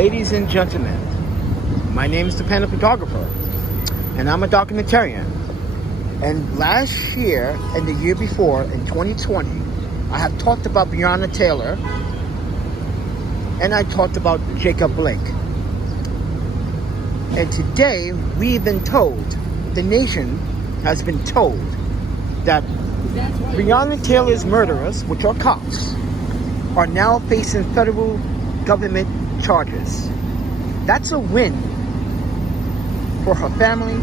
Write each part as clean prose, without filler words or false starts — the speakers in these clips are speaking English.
Ladies and gentlemen, my name is ThePandaPhotographer, and I'm a documentarian. And last year and the year before, in 2020, I have talked about Breonna Taylor, and I talked about Jacob Blake. And today, we've been told, the nation has been told, that Breonna Taylor's murderers, which are cops, are now facing federal government charges. That's a win for her family.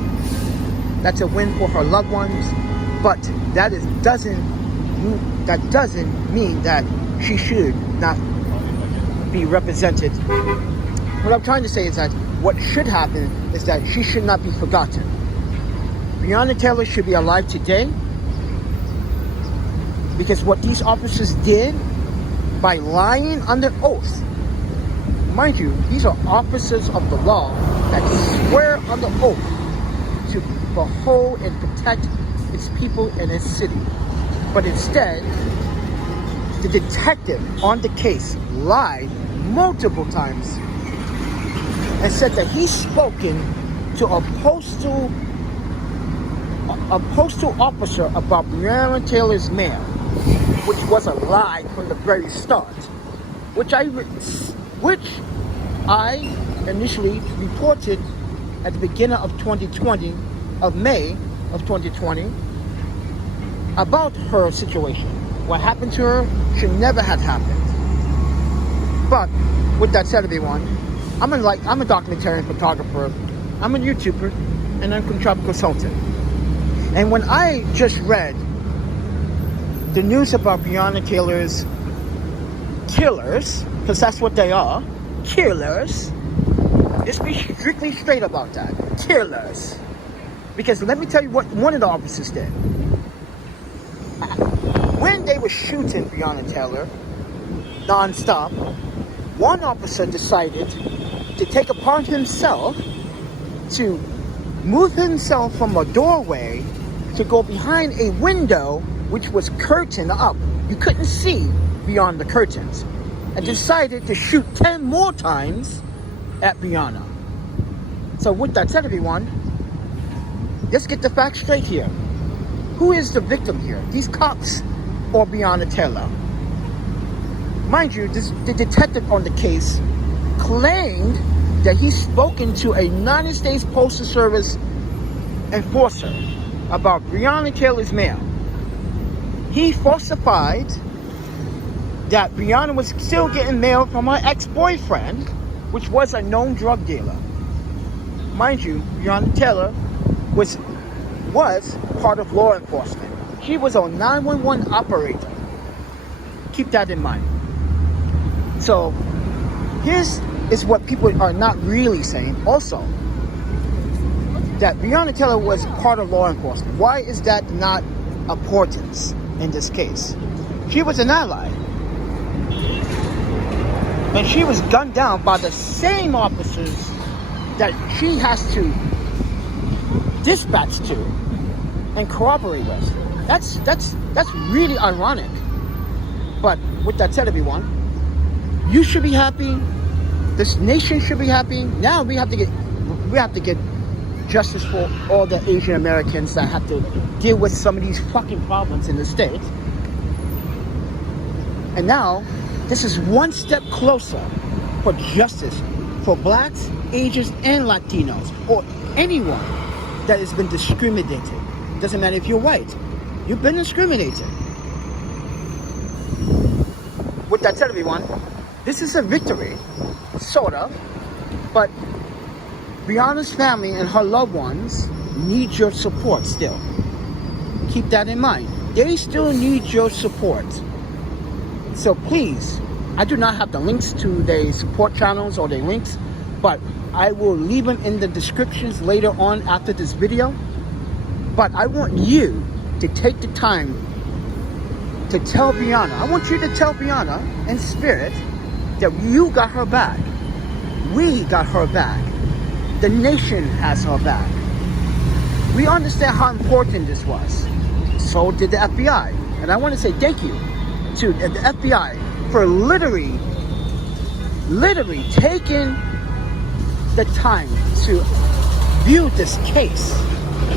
That's a win for her loved ones. But that doesn't mean that she should not be represented. What I'm trying to say is that what should happen is that she should not be forgotten. Breonna Taylor should be alive today, because what these officers did by lying under oath, mind you, these are officers of the law that swear under oath to behold and protect its people and its city. But instead, the detective on the case lied multiple times and said that he's spoken to a postal officer about Breonna Taylor's mail, which was a lie from the very start, which I initially reported at the beginning of May of 2020, about her situation. What happened to her should never have happened. But with that said, everyone, I'm a documentarian photographer, I'm a YouTuber, and I'm a travel consultant. And when I just read the news about Breonna Taylor's killers, because that's what they are, killers. Let's be strictly straight about that. Killers. Because let me tell you what one of the officers did. When they were shooting Breonna Taylor non-stop, one officer decided to take upon himself to move himself from a doorway to go behind a window which was curtained up. You couldn't see beyond the curtains. And decided to shoot 10 more times at Breonna. So with that said, everyone, let's get the facts straight here. Who is the victim here? These cops or Breonna Taylor? Mind you, the detective on the case claimed that he's spoken to a United States Postal Service enforcer about Breonna Taylor's mail. He falsified that Breonna was still getting mail from her ex-boyfriend, which was a known drug dealer. Mind you, Breonna Taylor was part of law enforcement. She was a 911 operator. Keep that in mind. So, here's what people are not really saying also. That Breonna Taylor was part of law enforcement. Why is that not important in this case? She was an ally. And she was gunned down by the same officers that she has to dispatch to and cooperate with. That's really ironic. But with that said, everyone, you should be happy. This nation should be happy. Now we have to get justice for all the Asian Americans that have to deal with some of these fucking problems in the state. And now, this is one step closer for justice for blacks, Asians, and Latinos, or anyone that has been discriminated. Doesn't matter if you're white. You've been discriminated. With that said, everyone, this is a victory, sort of, but Breonna's family and her loved ones need your support still. Keep that in mind. They still need your support. So please, I do not have the links to their support channels or their links, but I will leave them in the descriptions later on after this video. But I want you to take the time to tell Breonna. I want you to tell Breonna in spirit that you got her back. We got her back. The nation has her back. We understand how important this was. So did the FBI. And I want to say thank you to the FBI for literally literally taken the time to view this case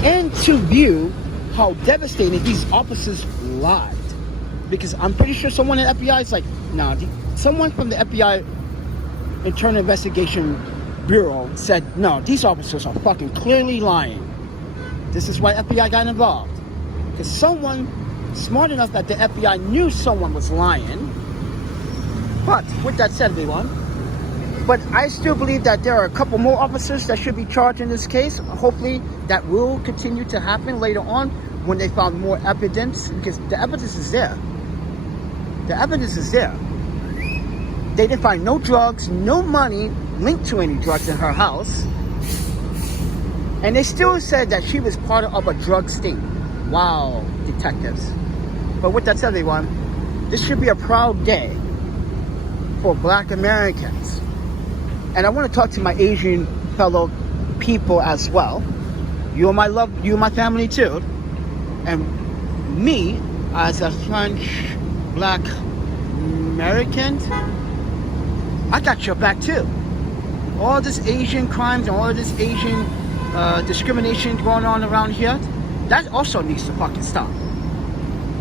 and to view how devastating these officers lied. Because I'm pretty sure someone in the FBI is like, nah, someone from the FBI Internal Investigation Bureau said, no, these officers are fucking clearly lying. This is why FBI got involved. Because someone smart enough that the FBI knew someone was lying. But with that said, everyone, but I still believe that there are a couple more officers that should be charged in this case. Hopefully that will continue to happen later on when they found more evidence, because the evidence is there. The evidence is there. They didn't find no drugs, no money linked to any drugs in her house. And they still said that she was part of a drug sting. Wow, detectives. But with that said, everyone, this should be a proud day for Black Americans. And I want to talk to my Asian fellow people as well. You are my love, you are my family too. And me, as a French Black American, I got your back too. All this Asian crimes and all this Asian discrimination going on around here, that also needs to fucking stop.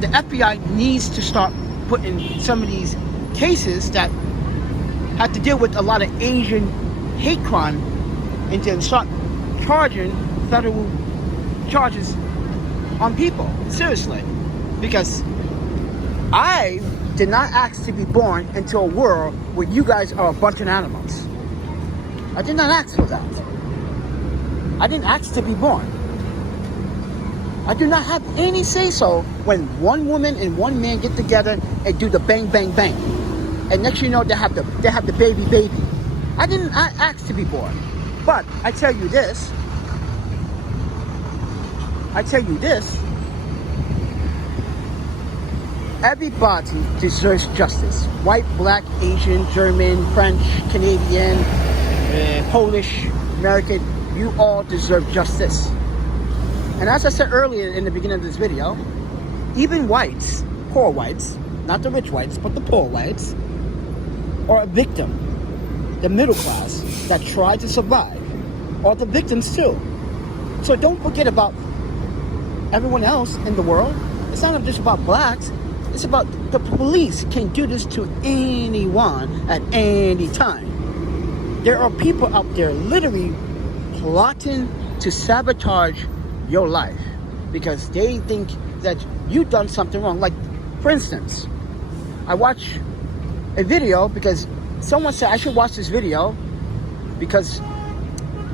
The FBI needs to start putting some of these cases that have to deal with a lot of Asian hate crime and then start charging federal charges on people. Seriously. Because I did not ask to be born into a world where you guys are a bunch of animals. I did not ask for that. I didn't ask to be born. I do not have any say-so when one woman and one man get together and do the bang, bang, bang. And next you know, they have the baby. I didn't ask to be born. But I tell you this. Everybody deserves justice. White, black, Asian, German, French, Canadian, Polish, American. You all deserve justice. And as I said earlier in the beginning of this video, even whites, poor whites, not the rich whites, but the poor whites, are a victim. The middle class that tried to survive are the victims too. So don't forget about everyone else in the world. It's not just about blacks. It's about the police can do this to anyone at any time. There are people out there literally plotting to sabotage your life because they think that you've done something wrong. Like, for instance, I watched a video because someone said I should watch this video because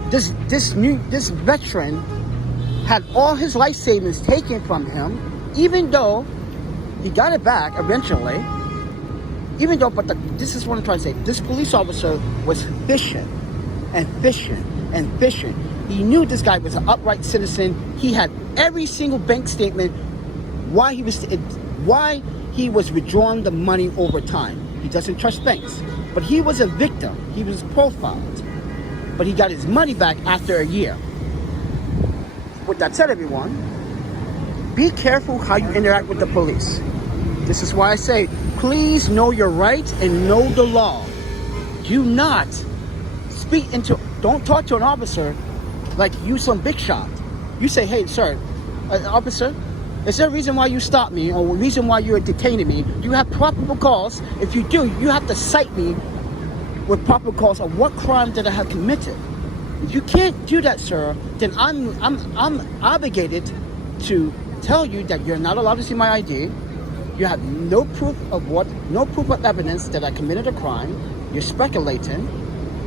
this veteran had all his life savings taken from him, even though he got it back eventually. This is what I'm trying to say. This police officer was fishing and fishing and fishing. He knew this guy was an upright citizen. He had every single bank statement why he was withdrawing the money over time. He doesn't trust banks. But he was a victim. He was profiled. But he got his money back after a year. With that said, everyone, be careful how you interact with the police. This is why I say, please know your rights and know the law. Do not don't talk to an officer like you some big shot. You say, hey, sir, officer, is there a reason why you stopped me or a reason why you're detaining me? Do you have probable cause? If you do, you have to cite me with probable cause of what crime that I have committed. If you can't do that, sir, then I'm obligated to tell you that you're not allowed to see my ID. You have no proof of evidence that I committed a crime. You're speculating.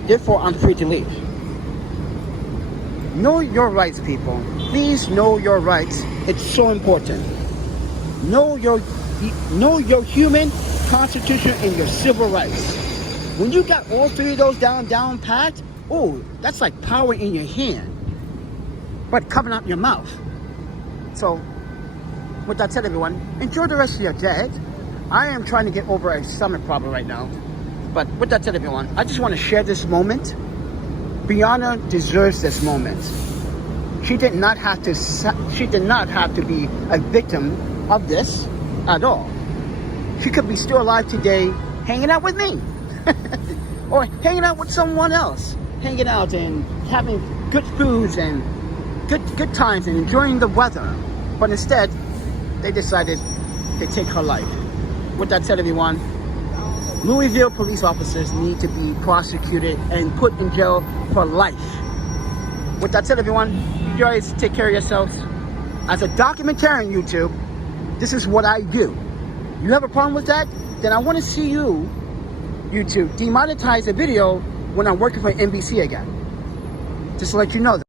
Therefore, I'm free to leave. Know your rights, people. Please know your rights. It's so important. Know your human constitution and your civil rights. When you got all three of those down packed, oh, that's like power in your hand, but coming out your mouth. So, with that said, everyone, enjoy the rest of your day. I am trying to get over a stomach problem right now. But with that said, everyone, I just want to share this moment. Breonna deserves this moment. She did not have to be a victim of this at all. She could be still alive today, hanging out with me. or hanging out with someone else, hanging out and having good foods and good times and enjoying the weather. But instead, they decided to take her life. With that said, everyone, Louisville police officers need to be prosecuted and put in jail for life. With that said, everyone, you guys take care of yourselves. As a documentarian, YouTube, this is what I do. You have a problem with that? Then I want to see you, YouTube, demonetize a video when I'm working for NBC again. Just to let you know that.